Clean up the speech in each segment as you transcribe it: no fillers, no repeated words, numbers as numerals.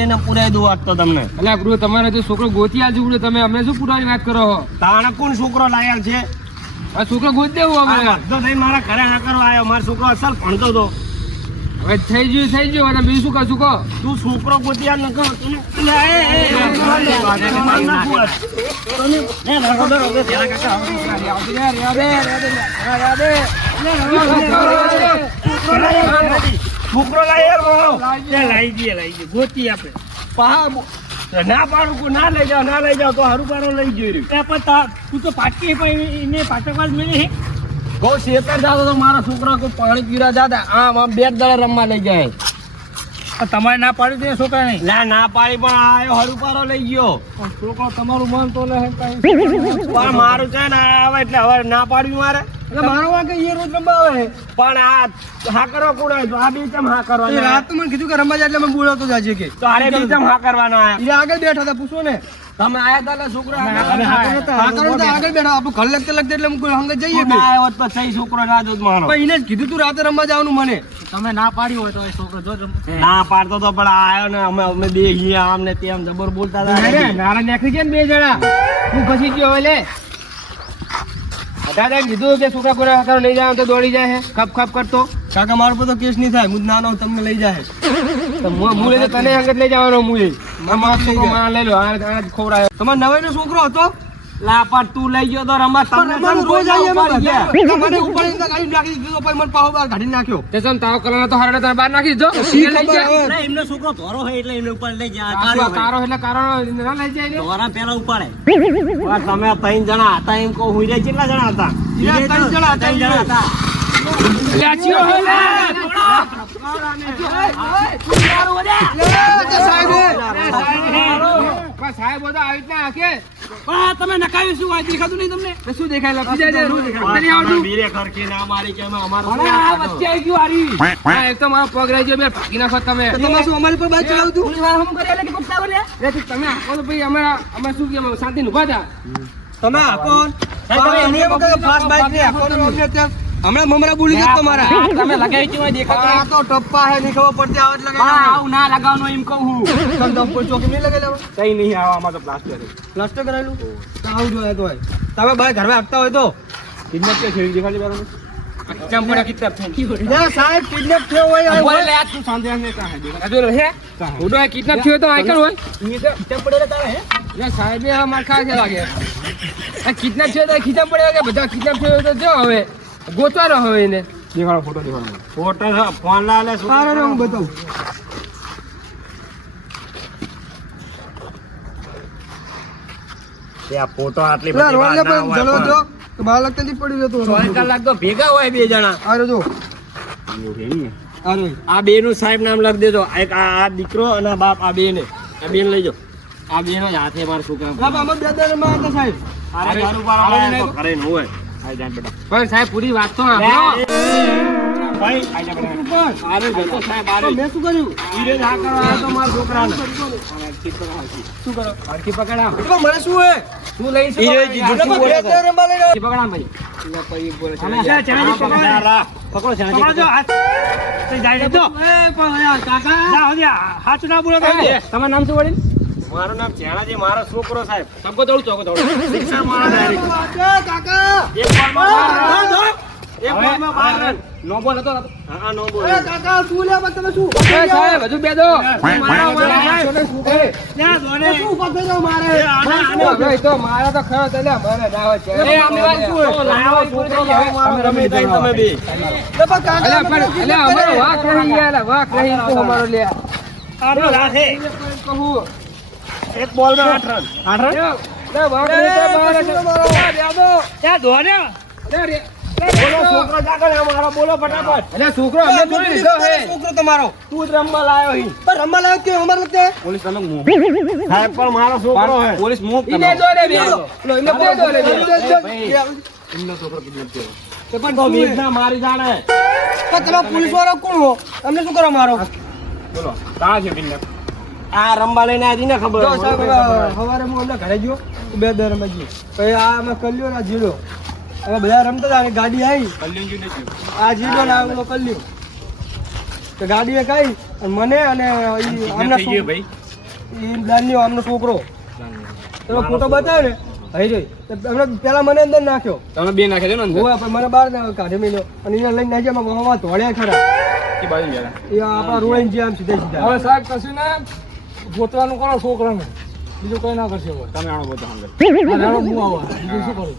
એને પુરાઈ દઉં વાત તો તમને. એટલે બ્રો તમારે જો છોકરો ગોતી આલજો બ્રો, તમે અમને શું પુરાવાની વાત કરો છો? તાણે કોણ છોકરો લાયેલ છે? આ છોકરો ગોત દેવું અમે. બધો થઈ મારા ઘરે હા કરવા આવ્યો. મારો છોકરો અસલ ભણતો હતો. હવે થઈ ગયું અને બીજું શું કરશું કહો? તું છોકરો ગોતી આલ નકો છોકરો લાવી ગયો ગોતી આપે ના પાડું કોઈ ના લઈ જાવ તો હારું પાડો લઈ જોઈ રહ્યું. તું તો પાટકી એને પાટકવાજ મેળવી બહુ શેતર જાતો તો મારા છોકરા કોઈ પાણી પીરા જાતા આમ બે દડા રમવા લઈ જાય. તમારે ના પાડી દે છોકરા નહીં? ના પાડી પણ આયો હારું પાડો લઈ ગયો. છોકરો તમારું મન તો લે પણ મારું છે ને આવે એટલે હવે ના પાડ્યું મારે એટલે મારો વાંકે એ રોજ રમવા આવે. પણ આ હા કરવા કોણ આ બી ચમ હા કરવાના? રાત તો મને કીધું કે રમવા જાય એટલે મને બોલાવતો જાજે કે. તો આરે બી ચમ હા કરવાના આયા? એ આગળ બેઠા હતા, પૂછો ને. તમે આયા તા છોકરા હા કરો તો આગળ બેઠા, આપણું ઘર લગતે એટલે હું હંગે જઈએ બે. આયો તો સહી છોકરો ના જોત મારો. પણ એને જ કીધું તું રાતે રમવા જવાનું મને. તમે ના પાડી હોય તો એ છોકરો જો ના પાડતો તો પણ આયો ને અમે બે ગયા આમ ને તેમ જબર બોલતા હતા. નારા નીકળી ગયા ને બે જણા. હું ફસી ગયો હવે લે. દાદા કીધું કે છોકરા કોરા કરો લઈ જાવ તો દોડી જાય ખપ ખપ કરતો. કાકા મારો પર તો કેસ નહીં થાય, હું નાનો તમને લઈ જાય. તો હું લઈ તને અંગત લઈ જવાનો હું લઈ લો આ ખોરાય. તમારો નવાઈનો છોકરો હતો? લા પણ તું લઈ ગયો તો રમવા તમને રોજ આવીએ અમે ગયા. બધા. મને ઉપાડીને ગાડી નાખી દીધો, પછી મને પાહો બહાર કાઢી નાખ્યો. તે સમ તાવ કલર તો હારડે તને બહાર નાખી દો. એમનો છોકરો ધોરો હોય એટલે એમને ઉપર લઈ જાય. કારો એટલે કારો ના લઈ જાય ને. ધોરા પેલા ઉપાડે. તમે 3 જણા હતા એમ કહું હુઈ રહ્યા કેટલા જણા હતા? 3 જણા હતા. લાચીઓ હે સાહેબ બધા આવી ના આકે તમે નકાયું શું આ દેખાતું નહીં તમને? શું દેખાય લપી જાય વીરે ખરકી ના મારી કે અમારો આ વચ્ચે આવી ગયું આરી. હા એક તો મારો પગ રહી ગયો બે ભાગી નાખો તમે. તમે શું અમારી પર બાઈક ચલાવું તું? તમે આખો તો ભાઈ અમે શું કે શાંતિ ઉભા હતા. તમે આપો ફાસ્ટ બાઈક ને આપો હમણાં મમરા બોલી ગયો તમારા. તમે લગાવી કેવા દેખાતો આ તો ટપ્પા હે નહીં ખબર પડતી આવત લગાવી. આવું ના લગાવવાનું એમ કહું હું. તમે કોઈ ચોકી નહીં લગાવી લેવા? કઈ નહીં આવામાં તો પ્લાસ્ટર પ્લાસ્ટર કરાયેલું તો આવું જોઈએ તો તમે ભાઈ ઘરમાં આપતા હોય તો કિડનેપ કે છે દેખાડી બરાબર કેમ પડે કિતાબ થઈ સાહેબ કિડનેપ થયો હોય બોલે લે તું શાંતિ ને કાં હે હે ઓડો કિડનેપ થયો તો આઈકર હોય કિડનેપ પડેલા તારે હે યા સાહેબ એ માર ખા છે લાગે આ કિડનેપ થયો તો ખીચા પડ્યા કે બધા કિડનેપ થયો તો જો હવે ગોતવાનો હવે એને દેખાડો ફોટો દેખાડો ફોટો ફોન લા લે સારો હું બતાવું તે આ ફોટો આટલી રોડ બધી ને પણ જલો જો તો બાર લગતા થી પડી જતો 4 કલાક તો ભેગા હોય બે જણા. આરો જો આરો આ બે નું સાહેબ નામ લખ દેજો. એક આ દીકરો અને બાપ આ બે ને આ બેન લઈ જાઓ. આ બે નો હાથે મારા છોકરા બાપ અમે બે દર માં હતા સાહેબ. અરે ઘર ઉપર આયા તો ઘરે ન હોય. આઈ જાન બેટા પણ સાહેબ પૂરી વાત તો આપો ભાઈ આઈ જા બેટા. આરે જતો સાહેબ આરે મેં શું કર્યું? ઈરે જ આ કરવા તો મારા છોકરાને શું કરો? અડકી પકડા તો મને શું હે? તું લઈ શકો ઈરે જ બે દર રંબા લઈ અડકી પકડા ભાઈ એટલે પછી બોલે છે પકડો છે તમારું નામ શું વડીલ મારું નામ ચેણાજી. મારો છોકરો સાહેબ સબકો દોડું ચોકો દોડું શિક્ષણ મારા ડાયરેક્ટ કાકા એક બોલમાં 12 રન. નો બોલ હતો હા નો બોલ. કાકા શું લે તમે શું સાહેબ હજુ બે દો શું પકડી જાવ મારે તો મારા તો ખરો તને મારે ના હોય છે એ આમની વાત શું તો લાવો છોકરો લાવો મારો રમી થાય તમે બે. કાકા અલ્યા પણ અલ્યા અમારો વાક રહી ગયા વાક રહી તો અમારો લે આનો રાખે કહું એક બોલમાં 8 રન. 8 રન લે વાક રહી તો મારે યાદો ત્યાં ધોને અરે બોલો છોકરો જાગળ અમારો બોલો ફટાફટ. અલ્યા છોકરો અમે જોઈ લીધો હે છોકરો તમારો તું જ રમવા લાયો હી. પણ રમવા લાયક કે અમારે લગતે પોલીસ તમે મો સાહેબ પણ મારો છોકરો હે. પોલીસ મો ઇને દો રે બે લો ઇને બે દો રે એમનો છોકરો કિડનેપ થયો. તે પણ તો વેદના મારી જાણે. પણ તમે પોલીસ વાળો કોણ હો? અમને શું કરો મારો? બોલો કા છે કિડનેપ? આ રમવા લઈને આજી ને ખબર. જો સાહેબ સવારે હું અમને ઘરે ગયો બે દર રમવા ગયો પછી આ અમે કલ્યો ને આ જીડો હવે બધા રમતા હતા ગાડી આવી આ જીડો ને આ કલ્યો તો ગાડીએ કઈ અને મને અને ઈ આમના એ દાનની આમનો છોકરો એનો ફોટો બતાવ્યો ને હઈ જોઈ હમણાં પેલા મને અંદર નાખ્યો તમે બે નાખે છે ને અંદર હું પણ મને બહાર કાઢી મેલ્યો અને એને લઈને નાખ્યા મોહમાં ધોળ્યા ખરા એ બાજુ ગયા એ આપણા રોડ જે આમ સીધા સીધા હવે સાહેબ કશું ના ગોતવાનું કરો છોકરાને બીજું કઈ ના કરશે હવે તમે આણો બોતો હંગર આ જાણો હું આવા બીજું શું કરું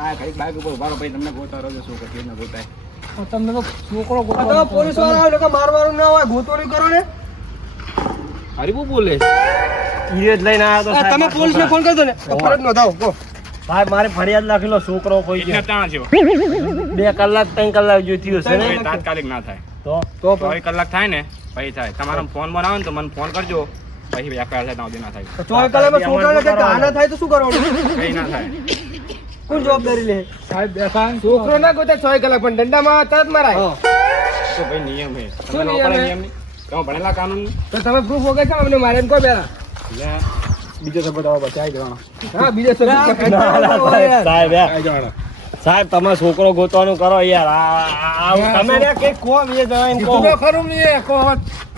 આ કઈ બાઈક ઉપર ઉભા રહો ભાઈ તમને ગોતા રહો શું કરતી એને ગોતાય પણ તમને તો છોકરો આ ગોતવાનો તમે પોલીસ વાળા હોય લોકો મારવાનું ના હોય ગોતવાનું કરો ને હરીબુ બોલે ઈ જ લઈને આવ્યો તો તમે પોલીસ ને ફોન કરી દો ને ફરજ નોંધાવો કહો સાહેબ મારે ફરિયાદ લખેલો છોકરો કોઈ એટલે ગયો તાણ છે 2 કલાક 3 કલાક જોઈતી હશે ને હવે તાત્કાલિક ના થાય તો 2 કલાક થાય ને પછી થાય તમારો ફોન બનાવો ને તો મને ફોન કરજો પછી FIR થાય ત્યાં સુધી ના થાય 24 કલાકમાં છોકરાને કઈ કાના થાય તો શું કરવાનું કઈ ના થાય કોણ જવાબદારી લે સાહેબ બેઠા છોકરો ના ગોતે 6 કલાક પણ દંડામાં તરત મરાય હા. તો ભાઈ નિયમ હે શું નિયમ હે? નિયમ તમે ભણેલા કાનૂન તો તમે પ્રૂફ વગર છે અમને મારે કહો પેલા બીજો સપોર્ટ આવો બચાવી દેવાનો હા બીજે ના, ના, સાહેબ યાર. સાહેબ તમે છોકરો ગોતવાનું કરો યાર તમે ને કઈ કહો બે જણા એમ કહો ખરું નહીં કહો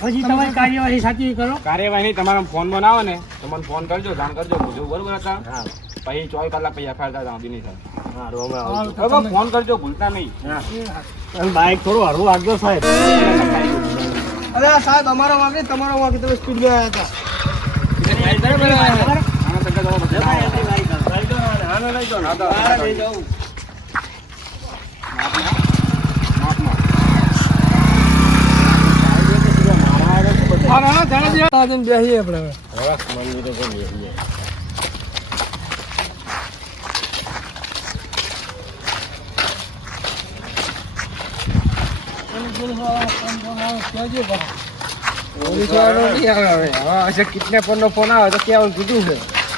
હજી તમારી કાર્યવાહી સાચી કરો કાર્યવાહી નહીં તમારો ફોન બનાવો ને તો મને ફોન કરજો જાણ કરજો પૂછ્યું બરોબર હતા પછી 24 કલાક પછી FIR થાય ત્યાં સુધી નહીં થાય બરોબર ફોન કરજો ભૂલતા નહીં બાઈક થોડું હરવું આગળ સાહેબ અરે આ સાહેબ અમારો વાગે તમારો વાગે તમે સ્પીડ માં આવ્યા બેસીએ આપણે કિડનેપર નો ફોન આવે તો કેવું કીધું છે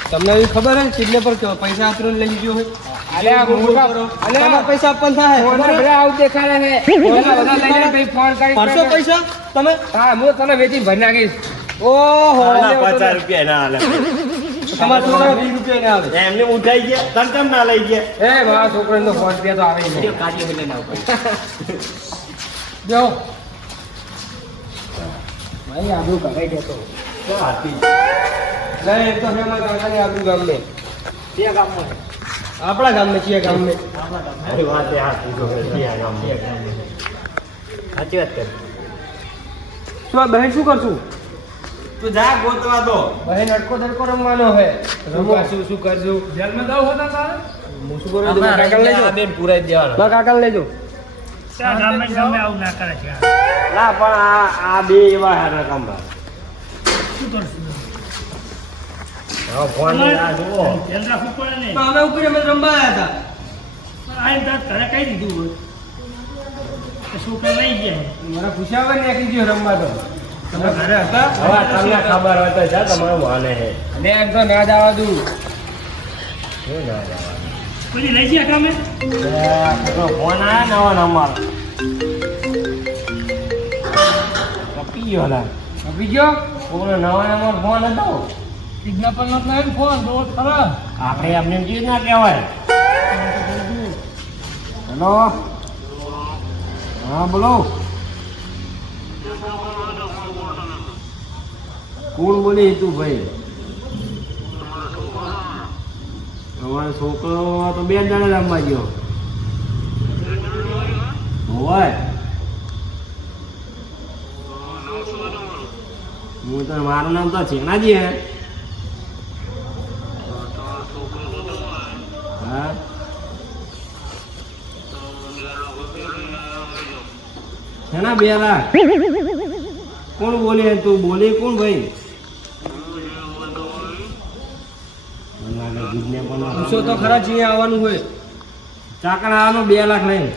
તમને એવી ખબર હે કિડનેપર પૈસા આપીને લઈ ગયો હોય અલ્યા મૂર્ખા તમારે પૈસા આપવાના થાય ફોન બધા આવું દેખાડે છે બધા લઈ જાય પછી ફોન કરી પાડશો પૈસા તમે હા હું તને વેચી ભરી નાખીશ ઓહો ₹50 ના હાલે તમારા છોકરા 20 રૂપિયા ને આવે એમને ઉઠાઈ ગયા તમ ના લઈ ગયા એ મારા છોકરાનો ફોન પે તો આવે નહીં બેહો ભાઈ આબરૂ કરાઈ દેતો નહીં તો હે મારા કાકાની આપણું ગામ ને તે ગામમાં આપણા ગામ ને છીએ ગામ ને અરે વાત એ સાચી વાત કરી શું આ બહેન શું કરશું તું જા ગોતવા દો બહેન અટકો ધડકો રમવાનો હે રમવાશું શું કરશું જેલમાં દાવ હોતા તારે હું શું કરું છું કાકા લેજો બેન પુરાઈ દેવાનો મારા કાકા લેજો ના પણ આ બે એવા હારા કામ હા ફોન ના જુઓ તો અમે ઉપર અમે રમવા આવ્યા હતા મારા પૂછ્યા વગર નીકળી ગયો રમવા તો તમે ઘરે હતા હવે તમને ખબર હોય તો જા તમારું માને હે ને એમ તો ના જવા દઉં શું ના જવાનું? ફોન આયા નવા નંબર કપી ગયો ના આપી ગયો કોનો નવા નંબર ફોન હતો કિડનેપર નો નહીં ફોન તો ખરા આપણે એમને ચીજ ના કહેવાય હેલો હા બોલો કોણ બોલી તું ભાઈ અમારો છોકરો તો 2 જણા રમવા ગયો હોય હું તો મારું નામ તો છેનાજી હે હા છેના 2 લાખ કોણ બોલે તું બોલે કોણ ભાઈ પૂછો તો ખરા છીએ આવવાનું હોય ચાકડા આનો 2 લાખ લઈને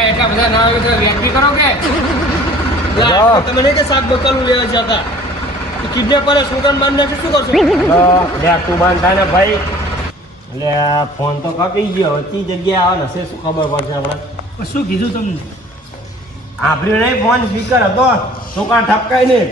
એટલા બધા ના આવે તો વ્યક્તિ કરો કે તમે નહીં કે શાક બકાલું લેવા જતા કિડનેપર છોકરાને મારી નાખે શું કરશો તું બંધ થાય ને ભાઈ એટલે આ ફોન તો કપી ગયો હતી જગ્યાએ આવે ને હશે શું ખબર પડશે આપણે શું કીધું તમને આપણી નહીં ફોન સ્પીકર હતો છોકરા ઠપકાય નહીં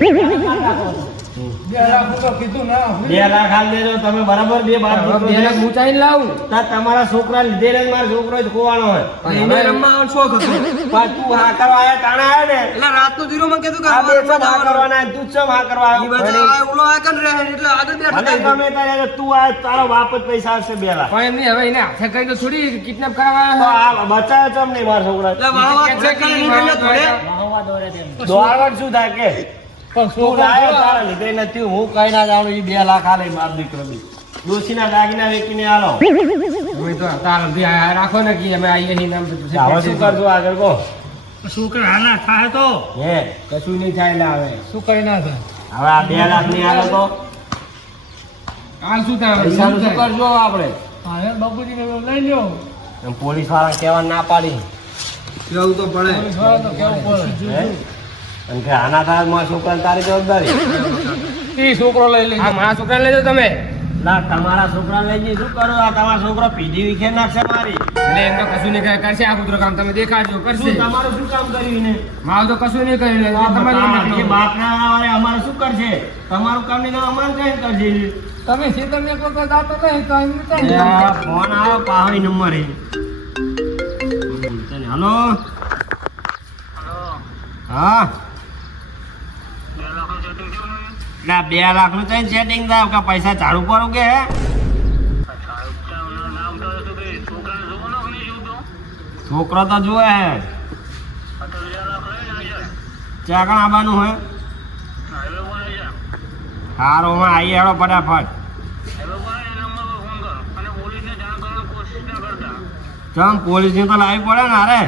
2 લાખ રૂપિયા કીધું ના 2 લાખ હાલ દેજો તમે બરાબર બે બાર હવે 2 લાખ હું ચાઈને લાવું તમારા છોકરા લીધે ને મારો છોકરો જ ખોવાનો હોય એને રમવા આવવાનો શોખ હતો પણ તું હા કરવા આયા તાણા આયા ને એટલે રાતનું જીરો માં કીધું કે આ બે અમારે ચમ હા કરવાના તું ચમ હા કરવા ઈ બધા આવ્યો આ ઓલો આ કન રહે એટલે આગળ બેઠો ભલે ગમે ત્યારે તું આ તારો બાપ જ પૈસા આપશે 2 લાખ પણ એમની હવે એને હાથે કઈ તો થોડી કિડનેપ કરવા તો આવ્યા આ બચાવે ચમ નહીં મારા છોકરા એટલે વાહ દોડવટ શું થાય કે પણ તું લાયો તારા લીધે નથી હું કઈ ના જાણું ઈ 2 લાખ આલે બાપ દીકરો બી ડોશીના દાગીના વેચીને આલો હવે તો તારા ભી આ રાખો ને કે અમે આઈએ ની નામ તો હવે શું કરજો આગળ કહો છોકરા હાલા થાય તો હે કશું નહીં થાય લે હવે શું કઈ ના થાય હવે આ 2 લાખ ની આલો તો હાલ શું થાય પૈસાનું શું કરજો આપણે હા એ બાપુજીને લઈ લ્યો એમ પોલીસ વાળા કહેવા ના પાડી કેવું તો પડે હા તો કેવું પડે હે અને કે આના થાય મારા છોકરાને તારી જવાબદારી ઈ છોકરો લઈ લેજો હા મારા છોકરાને લેજો તમે ના તમારા છોકરાને લઈ જઈ શું કરો આ તમારો છોકરો પીધી વિખે નાખશે મારી એટલે એમ તો કશું નહીં કરે કરશે આ કૂતરો કામ તમે દેખાડજો કરશે શું તમારું શું કામ કર્યું ને મારું તો કશું નહીં કર્યું એ બાપના વાળે અમારે શું કરશે તમારું કામ નહીં તો અમારે કઈ કરશે તમે સીધા એક વખત જાતો નહીં તો એમ રીતે ફોન આવ્યો પાહી નંબર હલો હા ના 2 લાખ નું કઈ સેટિંગ થાય કે પૈસા ઝાડુ પડું કે હે છોકરો તો જોવે હે ચાકણ આવવાનું હે સારું માં આવીએ હેડો ફટાફટ ચમ પોલીસ ની તો લાવી પડે ને અરે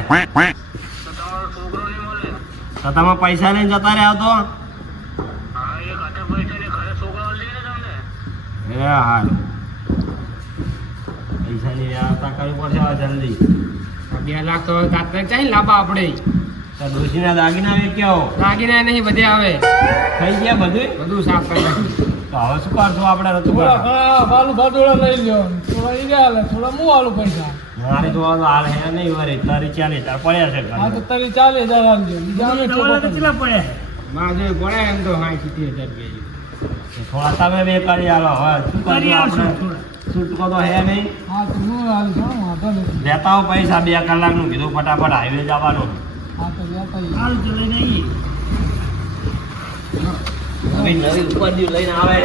તો તમે પૈસા લઈને જતા રહ્યા તો એ હાલ પૈસાની વ્યવસ્થા કરવી પડશે હવે જલ્દી 2 લાખ તો તાત્કાલિક ચાલી લાવવા આપણે તો ડોશીના દાગીના વેચ્યો દાગીના નહીં બધે આવે થઈ ગયા બધું બધું સાફ કરી નાખ્યું તો હવે શું કરશું આપણે રતું થોડા ઘણા બાલુ ભાડોળા લઈ લ્યો થોડા ઈ હાલે થોડા હું હાલું પૈસા મારે જોવા તો હાલ હે નહીં વરે તારી 40,000 પડ્યા છે હા તો તારી 40,000 આલજો બીજા અમે કેટલા પડ્યા માં જો પડે એમ તો 60-70,000 રૂપિયા થોડા તમે બે કરી આલો હવે શું કરશું આપણે છૂટકો તો હે નહીં હા તો હું હાલ જાઉં વાંધો નથી લેતા હો પૈસા 2 કલાકનું કીધું ફટાફટ હાઈવે જવાનું હા તો લેતા આવીએ. હાલ તો લઈને આવીએ નવી ઉપાધિ લઈને આવે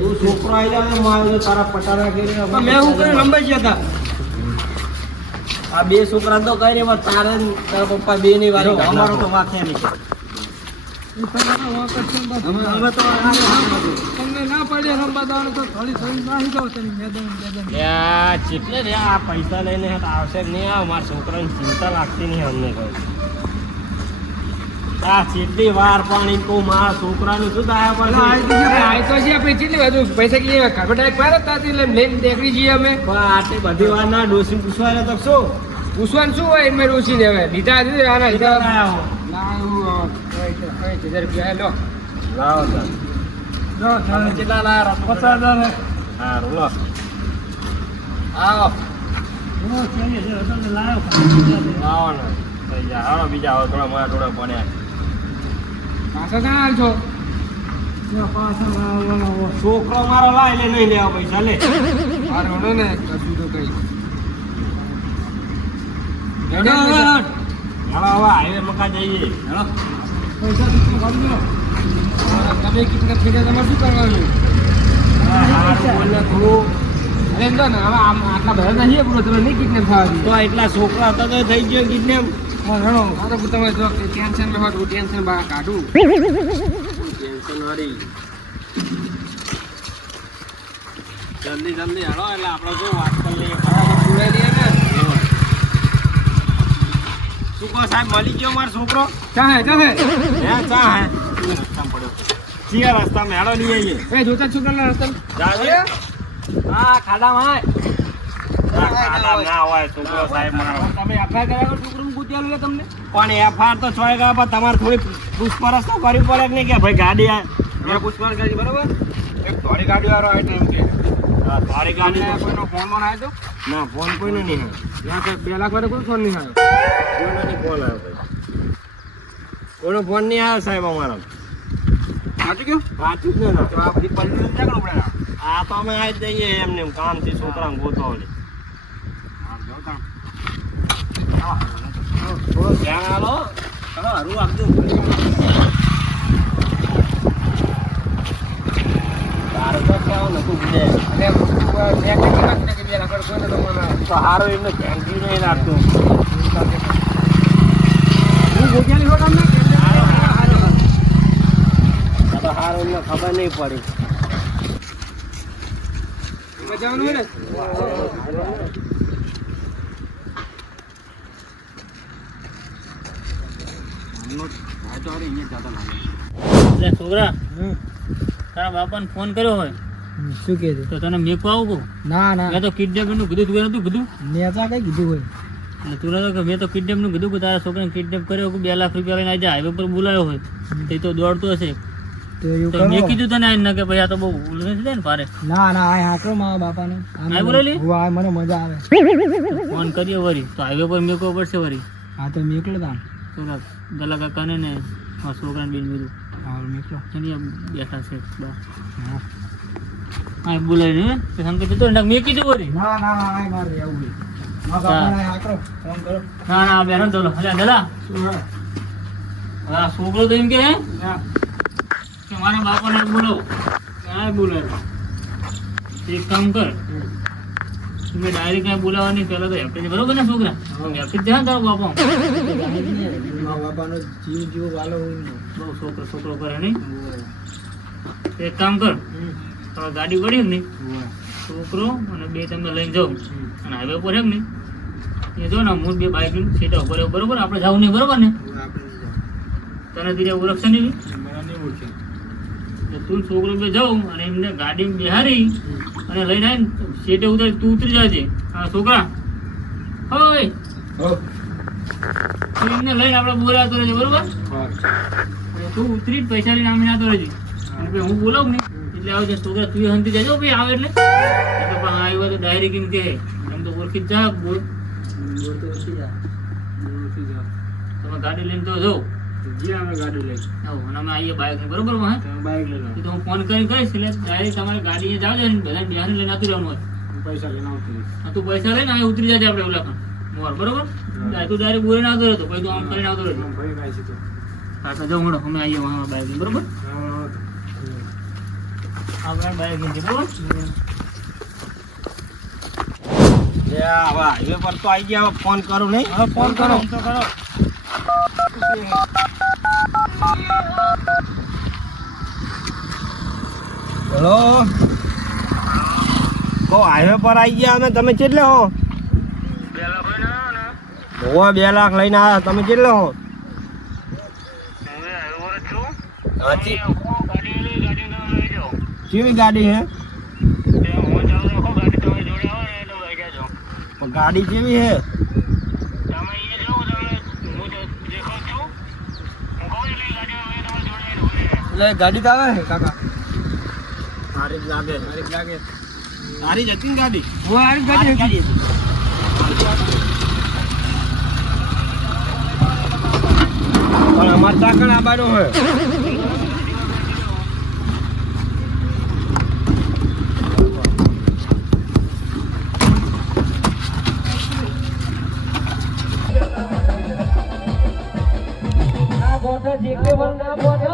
તું છોકરો આવી જાય ને મારે તો તારા પટારા કરી પણ મેં હું કર્યું લંબાઈ ગયા હતા આ 2 છોકરા તો કઈ નહીં તારે ને તારા પપ્પા બે ની વારી અમારો તો વાત છે નહીં ઈ તમારા વાંક જ છે બસ. હવે તો તમને ના પડે રમવા દાવાનું તો થોડી થોડી નાખી દો તમે મેદાન ચેટલે રે આ પૈસા લઈને હેઠ આવશે કે નહીં આવે મારા છોકરાની ચિંતા લાગતી નહીં અમને કોઈ આ ચેટલી વાર પાણી કહું મારા છોકરાનું શું થાય પણ આ તો છે આપણે કેટલી બધું પૈસા કે કાર્બોડાઇટ મારે તાતી લઈને દેખડી છીએ અમે આટલી બધી વાર ના ડોસી પૂછવા તો શું પૂછવાનું શું હોય મેં રૂસીને હવે લીધા દીધું આના લીધા આયા હો લાવું 50,000 રૂપિયા લો લાવો તો જો ચાલે. કેટલા લાયા 50,000 સારું લો આવો હું ચાલીએ છે તમને લાવ્યો લાવો ને થઈ જાય હાલો બીજા હવે થોડા મારા થોડા પડ્યા પાછા ક્યાં હાલ છો પાછળ લાવવાનો છોકરો મારો લાય લે નહીં લેવા પૈસા લે મારે ઓળો ને કશું તો કઈ હેડો હવે હાઈવે મકા જઈએ હેડો પૈસા દીકરો કાઢી લો. તમે કિતના થઈ ગયા તમારે શું કરવાનું હારું બોલ ને થોડું અરે એમ તો ને હવે આટલા બધા નહીં પૂરો તમે નહીં કિડનેપ થવા દે તો એટલા છોકરા હતા તો થઈ ગયો કિડનેપ ઘણો આ તો તમે જો ટેન્શન માં હોય ટેન્શન બહાર કાઢું ટેન્શન વાળી જલ્દી જલ્દી હેડો એટલે આપણે જો વાત કરી લઈએ ફટાફટ છોડાઈ દઈએ ને શું કહો સાહેબ મળી ગયો મારો છોકરો ચાહે ચાહે હે ચા હે રસ્તામાં પડ્યો ચિયા રસ્તામાં હેડો લઈ આવીએ એ જોતા છોકરાના રસ્તા જાવે હા ખાડામાં આય ખાડા ના હોય છોકરો સાહેબ મારો તમે એફઆઈઆર કરાવો છોકરું ગુતિયાલું છે તમને પણ એફઆઈઆર તો છોય ગયા પણ તમારે થોડી પૂછપરછ તો કરવી પડે કે નહીં કે ભાઈ ગાડી આ મેં પૂછવાનું કરી બરાબર એક થોડી ગાડી વાળો આ ટાઈમ કે તારી ગાડી તો- કોઈનો ફોન માં આવ્યો ના ફોન કોઈનો નહીં ત્યાં કે 2 લાખ વાળો કોઈ ફોન નહીં આવ્યો કોઈનો નહીં ફોન આવ્યો ભાઈ કોઈનો ફોન નહીં આવ્યો સાહેબ અમારો સાચું કયો? સાચું જ ને ના. તો આ બધી પલ્લીઓ ક્યાં કણ પડ્યા? આ તો અમે આજ દઈએ એમને એમ કામથી છોકરાને ગોતો લે. હા, જાઓ તાણ. થોડું ધ્યાન આલો. ચલો હારું આપજો. તારે તો કેવું નતું ભૂલે. તો હારું એમને ધ્યાનથી નહીં રાખતું. આ તો હારું એમને ખબર નહીં પડી. જવાનું હોય ને ભાઈ તો હારે અહીંયા જ જતા લાગે. એટલે છોકરા તારા બાપાને ફોન કર્યો હોય શું કે છે તો તને મેકવા આવું કહું. ના ના મેં તો કિડનેપિંગ નું કીધું તું નતું કીધું નેતા કઈ કીધું હોય એટલે તું નતો કે મેં તો કિડનેપ નું કીધું કે તારા છોકરાને કિડનેપ કર્યો કે 2 લાખ રૂપિયા લઈને આજે હાઈવે પર બોલાયો હોય તે તો દોડતો હશે તો એવું તો કરો મેં કીધું તને આઈને કે ભાઈ આ તો બહુ ભૂલ નથી થાય ને ભારે ના ના આ હાકરો મારા બાપાને આ બોલેલી? આ મને મજા આવે ફોન કરીએ વરી તો હાઈવે પર મેકવો પડશે વરી હા તો મેકલો તાન છોકરા ગલા કાકાને ને મારા છોકરાને બેન બીજું હા મેકલો એની આમ બેઠા છે બા હા હા બોલાય ને તે સંકેત દીધો ને મેં કીધું વરી ના ના ના આ મારે એવું હોય મારા બાપાને હાકરો ફોન કરો ના ના બેનો ચલો અલ્યા દાદા હા છોકરો તો એમ કે હે કે મારા બાપાને બોલાવો હા બોલાવો એક કામ કર તમે ડાયરેક્ટ કાંઈ બોલાવવાની પહેલા તો હેપી બરોબર ને છોકરા હેપી ધ્યાન તારો બાપા મારા બાપાનો જીવ જીવ વાલો હોય ને બહુ છોકરો છોકરો કરે નહીં એક કામ કર તમે ગાડી પડી ને છોકરો અને બે તમે લઈને જાઓ અને હાઈવે પર હે ને એ જો ને હું 2 બાઇક લઈને સીધા ઉપર બરોબર આપણે જવું નહીં બરોબર ને તને ધીરે ઓળખશે નહીં એટલે તું છોકરો બે જાઉં અને એમને ગાડીમાં બેહારી અને લઈને આવીને સીટે ઉતરી તું ઉતરી જાજે હા છોકરા હોય તું એમને લઈને આપણે બોલાવતો રહેજે બરોબર અને તું ઉતરી પૈસા લઈને આવીને આવતો રહેજે અને પછી હું બોલાવું ને એટલે આવજે છોકરા તું હંતી જજો ભાઈ આવે એટલે પણ આવ્યો તો ડાયરેક્ટ એમ કે એમ તો ઓળખી જ જા બોલ તમે ગાડી લઈને તો જાઓ ગાડી લઈ અને અમે આવીએ બાઇક બરોબર બાઇક લઈ તો હું ફોન કરીને કહીશ એટલે ડાયરેક્ટ તમારે ગાડી જાવ છે બધા બિહાર લઈને આવતું રહેવાનું હોય પૈસા લઈને આવતી તું પૈસા લઈને અહીં ઉતરી જાય આપણે ઓલા મોર બરોબર તું ડાયરેક્ટ બોલીને આવતો રહેતો પછી તું આમ કરીને આવતો રહેતો ભાઈ કાંઈ છે તો હા તો જાઉં અમે આવીએ વહાં બાઇક લઈને બરોબર આપણે બાઇક લઈને બરોબર હવે હાઈવે પર તો આવી ગયા. હવે ફોન કરું નહીં. હા ફોન કરો તો કરો હેલો તો હાઈવે પર આવી ગયા અમે. તમે કેટલે હો? 2 લાખ લઈને આવ્યા. તમે કેટલે હો? કેવી ગાડી હે? ગાડી કેવી હે? એટલે ગાડી તો આવે છે કાકા સારી જ લાગે. સારી જ હતી ને ગાડી? હું આરી ગાડી હતી પણ અમારે ચાકણ આ બાજુ હે. આ બોટો જેકે વન ના બોટો